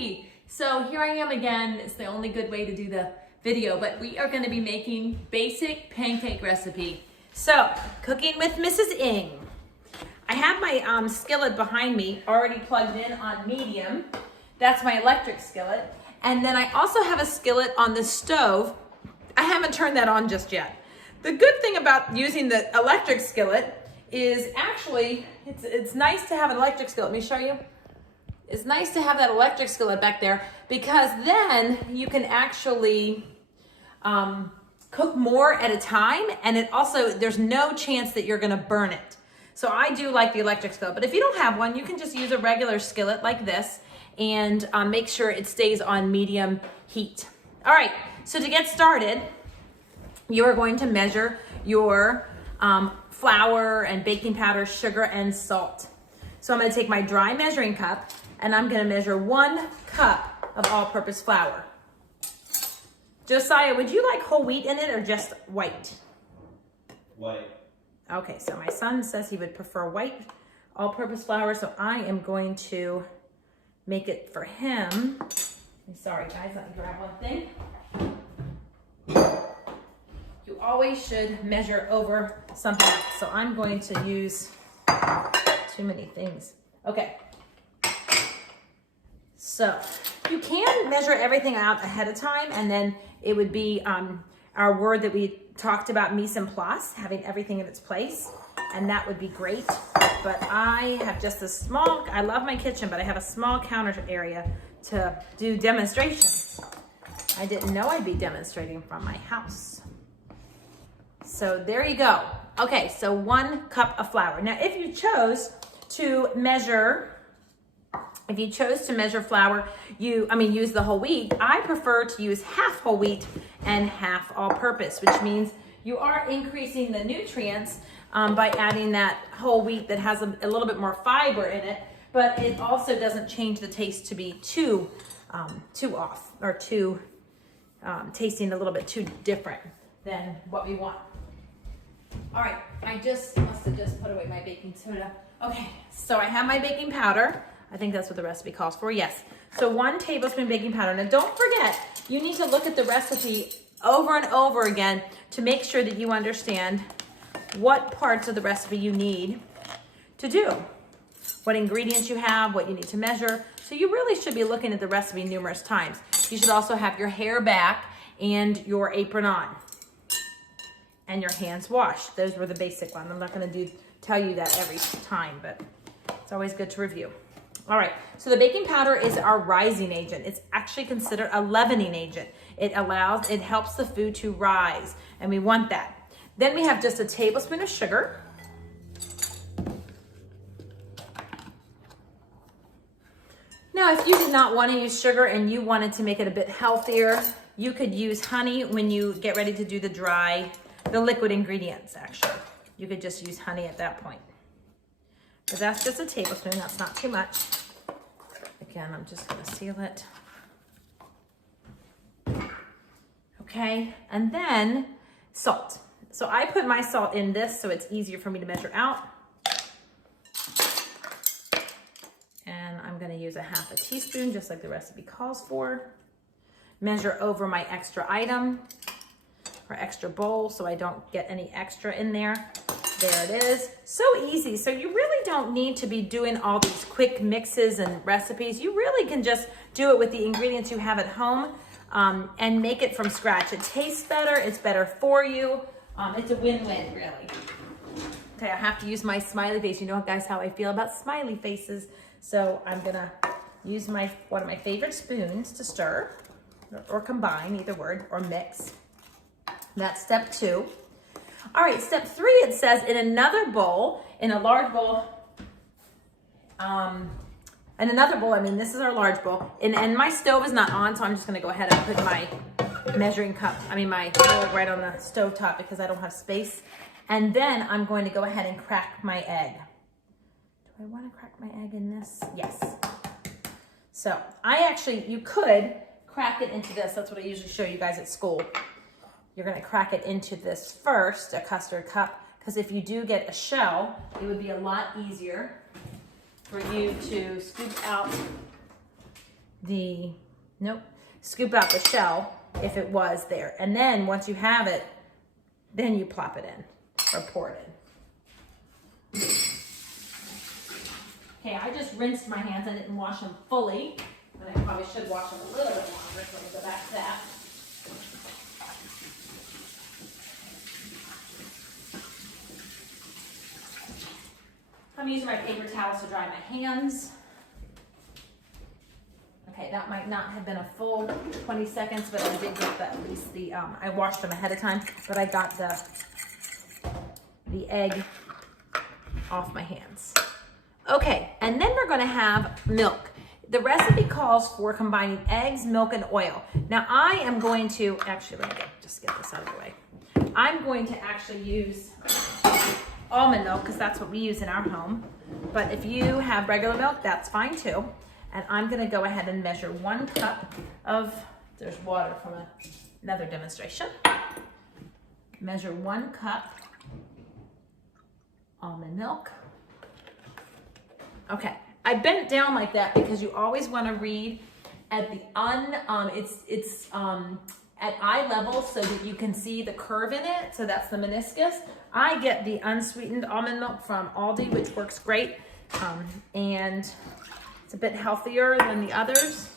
Hey, so here I am again. It's the only good way to do the video, but we are going to be making basic pancake recipe. So, cooking with Mrs. Ng. I have my skillet behind me already plugged in on medium. That's my electric skillet. And then I also have a skillet on the stove. I haven't turned that on just yet. The good thing about using the electric skillet is actually, it's nice to have an electric skillet. Let me show you. It's nice to have that electric skillet back there because then you can actually cook more at a time, and it also, there's no chance that you're gonna burn it. So I do like the electric skillet, but if you don't have one, you can just use a regular skillet like this and make sure it stays on medium heat. All right, so to get started, you are going to measure your flour and baking powder, sugar, and salt. So I'm gonna take my dry measuring cup and I'm gonna measure 1 cup of all-purpose flour. Josiah, would you like whole wheat in it or just white? White. Okay, so my son says he would prefer white all-purpose flour, so I am going to make it for him. Sorry guys, let me grab one thing. You always should measure over something else, so I'm going to use too many things. Okay. So you can measure everything out ahead of time, and then it would be our word that we talked about, mise en place, having everything in its place, and that would be great. But I have just a small, I love my kitchen, but I have a small counter area to do demonstrations. I didn't know I'd be demonstrating from my house. So there you go. Okay, so 1 cup of flour. Now, if you chose to measure flour, use the whole wheat. I prefer to use half whole wheat and half all-purpose, which means you are increasing the nutrients by adding that whole wheat that has a little bit more fiber in it, but it also doesn't change the taste to be too off, or too tasting a little bit too different than what we want. All right, I must have just put away my baking soda. Okay, so I have my baking powder. I think that's what the recipe calls for, yes. So 1 tablespoon baking powder. Now don't forget, you need to look at the recipe over and over again to make sure that you understand what parts of the recipe you need to do, what ingredients you have, what you need to measure. So you really should be looking at the recipe numerous times. You should also have your hair back and your apron on and your hands washed. Those were the basic ones. I'm not gonna tell you that every time, but it's always good to review. All right, so the baking powder is our rising agent. It's actually considered a leavening agent. It helps the food to rise, and we want that. Then we have just a tablespoon of sugar. Now, if you did not want to use sugar and you wanted to make it a bit healthier, you could use honey when you get ready to do the liquid ingredients, actually. You could just use honey at that point. But that's just a tablespoon, that's not too much. Again, I'm just gonna seal it. Okay, and then salt. So I put my salt in this so it's easier for me to measure out. And I'm gonna use a half a teaspoon, just like the recipe calls for. Measure over my extra item or extra bowl so I don't get any extra in there. There it is. So easy. So you really don't need to be doing all these quick mixes and recipes. You really can just do it with the ingredients you have at home and make it from scratch. It tastes better. It's better for you. It's a win-win, really. Okay, I have to use my smiley face. You know, guys, how I feel about smiley faces. So I'm gonna use one of my favorite spoons to stir, or combine, either word, or mix. That's step 2. All right, step 3, it says in another bowl, in a large bowl, this is our large bowl, and my stove is not on, so I'm just gonna go ahead and put my measuring cup, my bowl right on the stove top because I don't have space. And then I'm going to go ahead and crack my egg. Do I wanna crack my egg in this? Yes. So you could crack it into this. That's what I usually show you guys at school. You're gonna crack it into this first, a custard cup, because if you do get a shell, it would be a lot easier for you to scoop out scoop out the shell if it was there. And then once you have it, then you plop it in or pour it in. Okay, I just rinsed my hands. I didn't wash them fully, but I probably should wash them a little bit longer. So let me go back to that. I'm using my paper towels to dry my hands. Okay, that might not have been a full 20 seconds, but I did get at least the, I washed them ahead of time, but I got the egg off my hands. Okay, and then we're gonna have milk. The recipe calls for combining eggs, milk, and oil. Now I am going to, actually let me just get this out of the way. I'm going to actually use almond milk because that's what we use in our home. But if you have regular milk, that's fine too. And I'm gonna go ahead and measure 1 cup of, there's water from another demonstration. Measure 1 cup almond milk. Okay, I bent down like that because you always wanna read at the at eye level so that you can see the curve in it. So that's the meniscus. I get the unsweetened almond milk from Aldi, which works great. And it's a bit healthier than the others.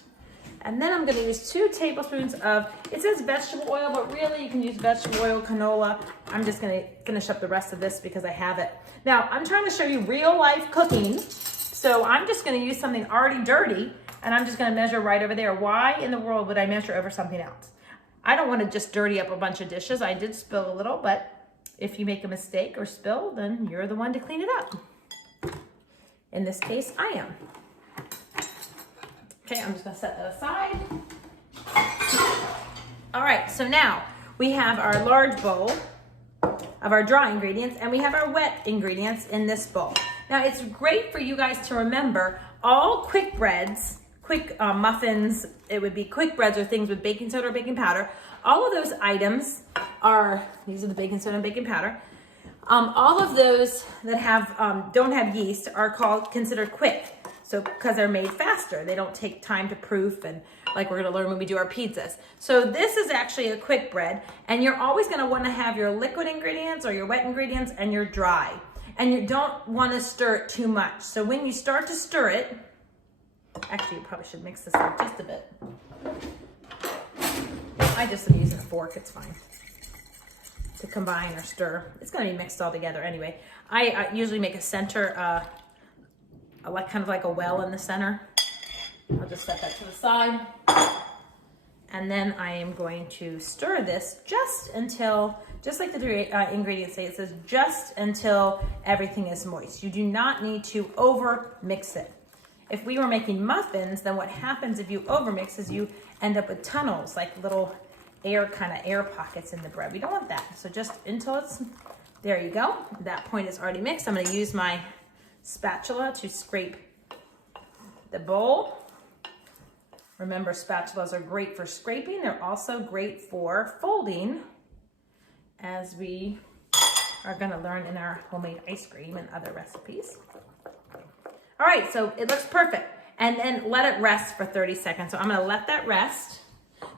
And then I'm gonna use 2 tablespoons of, it says vegetable oil, but really you can use vegetable oil, canola. I'm just gonna finish up the rest of this because I have it. Now, I'm trying to show you real life cooking. So I'm just gonna use something already dirty and I'm just gonna measure right over there. Why in the world would I measure over something else? I don't wanna just dirty up a bunch of dishes. I did spill a little, but if you make a mistake or spill, then you're the one to clean it up. In this case, I am. Okay, I'm just gonna set that aside. All right, so now we have our large bowl of our dry ingredients and we have our wet ingredients in this bowl. Now it's great for you guys to remember all quick breads, quick muffins, it would be quick breads or things with baking soda or baking powder. All of those items are, these are the baking soda and baking powder. All of those that have don't have yeast are considered quick. So because they're made faster, they don't take time to proof and like we're gonna learn when we do our pizzas. So this is actually a quick bread and you're always gonna wanna have your liquid ingredients or your wet ingredients and your dry. And you don't wanna stir it too much. So when you start to stir it, actually you probably should mix this up just a bit. I just am using a fork, it's fine. To combine or stir. It's gonna be mixed all together anyway. I usually make a center, like kind of like a well in the center. I'll just set that to the side. And then I am going to stir this just until, just like the 3 ingredients say, it says just until everything is moist. You do not need to over mix it. If we were making muffins, then what happens if you over mix is you end up with tunnels, like little air pockets in the bread. We don't want that. So just until it's, there you go. That point is already mixed. I'm gonna use my spatula to scrape the bowl. Remember, spatulas are great for scraping. They're also great for folding, as we are gonna learn in our homemade ice cream and other recipes. All right, so it looks perfect. And then let it rest for 30 seconds. So I'm gonna let that rest.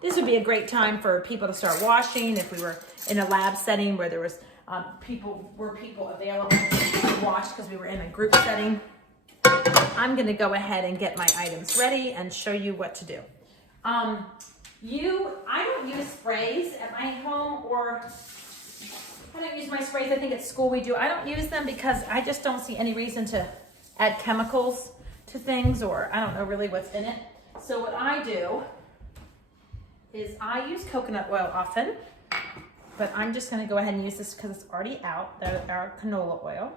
This would be a great time for people to start washing if we were in a lab setting where there was people available to watch because we were in a group setting. I'm gonna go ahead and get my items ready and show you what to do. I don't use sprays at my home, or I don't use my sprays. I think at school we do. I don't use them because I just don't see any reason to add chemicals to things, or I don't know really what's in it. So what I do is I use coconut oil often, but I'm just gonna go ahead and use this because it's already out, our canola oil.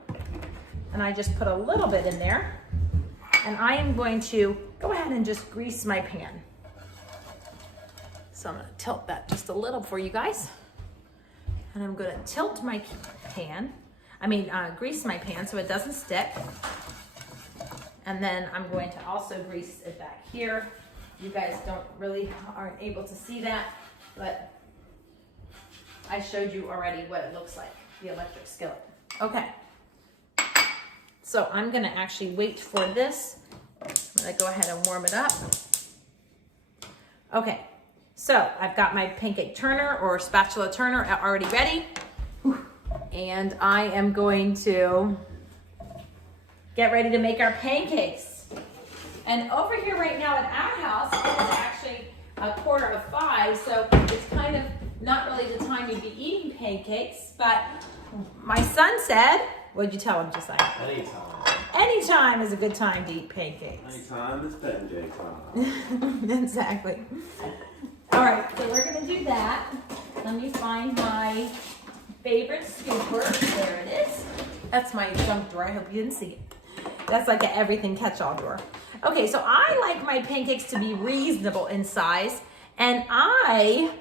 And I just put a little bit in there. And I am going to go ahead and just grease my pan. So I'm gonna tilt that just a little for you guys. And I'm gonna tilt my pan, grease my pan so it doesn't stick. And then I'm going to also grease it back here. You guys aren't able to see that, but I showed you already what it looks like, the electric skillet. Okay. So I'm gonna actually wait for this. I'm gonna go ahead and warm it up. Okay, so I've got my pancake turner or spatula turner already ready. And I am going to get ready to make our pancakes. And over here right now at our house, it is actually 4:45, so it's kind of not really the time you'd be eating pancakes, but my son said, what'd you tell him, Josiah? Anytime. Anytime is a good time to eat pancakes. Anytime is Pancake time. Exactly. All right, so we're gonna do that. Let me find my favorite scooper. There it is. That's my junk drawer. I hope you didn't see it. That's like an everything catch-all drawer. Okay, so I like my pancakes to be reasonable in size, and I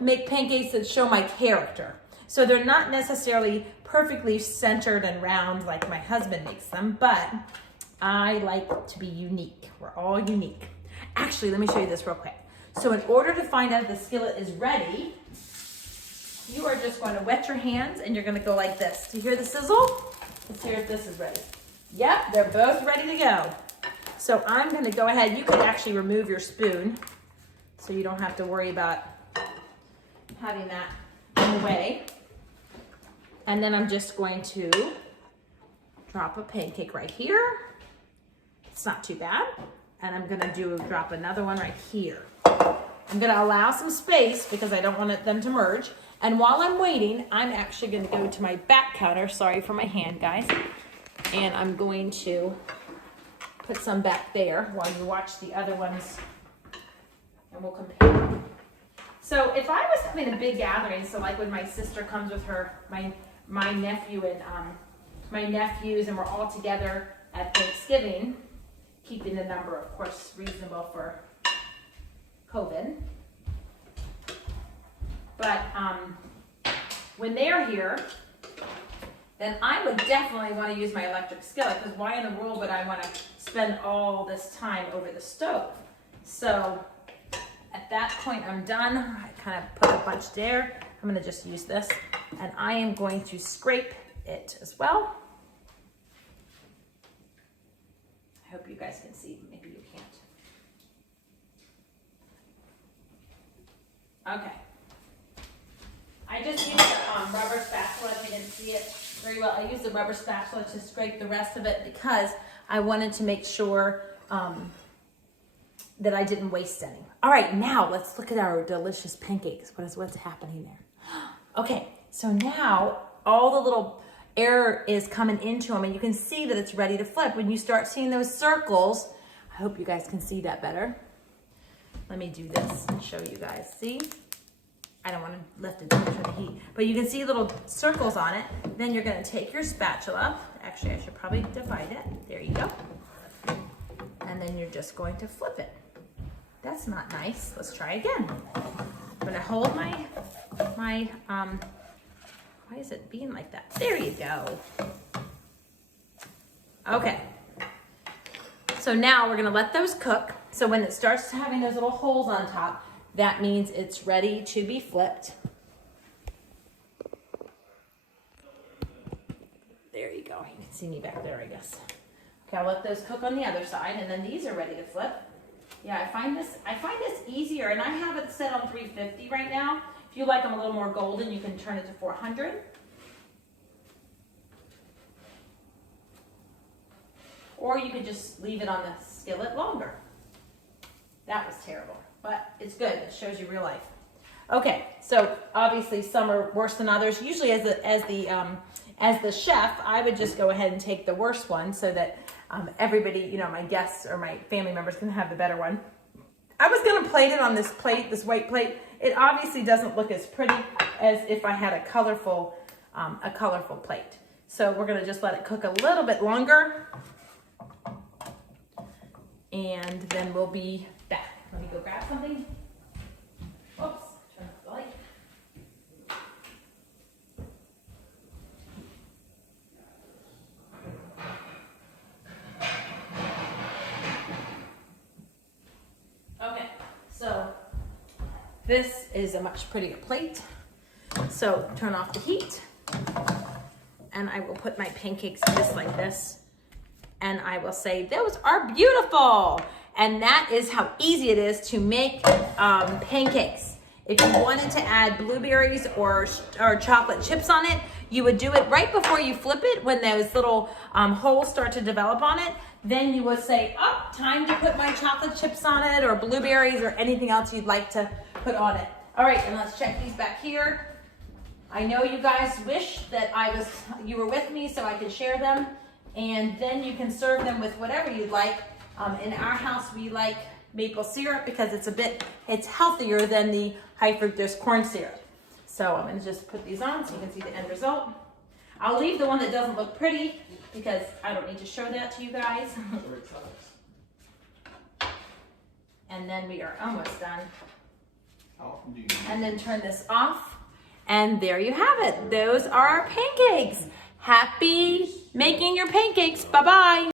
make pancakes that show my character. So they're not necessarily perfectly centered and round like my husband makes them, but I like to be unique. We're all unique. Actually, let me show you this real quick. So in order to find out if the skillet is ready, you are just going to wet your hands and you're going to go like this. Do you hear the sizzle? Let's hear if this is ready. Yep, they're both ready to go. So I'm going to go ahead. You could actually remove your spoon so you don't have to worry about having that in the way. And then I'm just going to drop a pancake right here. It's not too bad. And I'm going to drop another one right here. I'm going to allow some space because I don't want them to merge. And while I'm waiting, I'm actually going to go to my back counter. Sorry for my hand, guys. And I'm going to put some back there while you watch the other ones. And we'll compare. So if I was having a big gathering, so like when my sister comes with my nephew and my nephews, and we're all together at Thanksgiving, keeping the number, of course, reasonable for COVID. But when they're here, then I would definitely want to use my electric skillet, because why in the world would I want to spend all this time over the stove? So at that point, I'm done. I kind of put a bunch there. I'm going to just use this, and I am going to scrape it as well. I hope you guys can see. Maybe you can't. Okay. I just used a rubber spatula. If you didn't see it very well, I used the rubber spatula to scrape the rest of it because I wanted to make sure that I didn't waste any. All right, now let's look at our delicious pancakes. What's happening there? Okay, so now all the little air is coming into them, and you can see that it's ready to flip. When you start seeing those circles, I hope you guys can see that better. Let me do this and show you guys. See? I don't want to lift it too much for the heat, but you can see little circles on it. Then you're going to take your spatula. Actually, I should probably divide it. There you go. And then you're just going to flip it. That's not nice. Let's try again. I'm going to hold my why is it being like that? There you go. Okay. So now we're going to let those cook. So when it starts having those little holes on top, that means it's ready to be flipped. There you go. You can see me back there, I guess. Okay, I'll let those cook on the other side, and then these are ready to flip. Yeah, I find this easier, and I have it set on 350 right now. If you like them a little more golden, you can turn it to 400. Or you could just leave it on the skillet longer. That was terrible, but it's good. It shows you real life. Okay, so obviously some are worse than others. Usually as the chef, I would just go ahead and take the worst one so that everybody, you know, my guests or my family members can have the better one. I was gonna plate it on this plate, this white plate. It obviously doesn't look as pretty as if I had a colorful plate. So we're gonna just let it cook a little bit longer, and then we'll be back. Let me go grab something. Oops, turn off the light. Okay, so this is a much prettier plate. So turn off the heat, and I will put my pancakes just like this, and I will say, those are beautiful. And that is how easy it is to make pancakes. If you wanted to add blueberries or chocolate chips on it, you would do it right before you flip it when those little holes start to develop on it. Then you would say, oh, time to put my chocolate chips on it or blueberries or anything else you'd like to put on it. All right, and let's check these back here. I know you guys wish that you were with me so I could share them, and then you can serve them with whatever you'd like. In our house, we like maple syrup because it's healthier than the high fructose corn syrup. So I'm gonna just put these on so you can see the end result. I'll leave the one that doesn't look pretty because I don't need to show that to you guys. And then we are almost done. And then turn this off. And there you have it. Those are our pancakes. Happy making your pancakes. Bye-bye.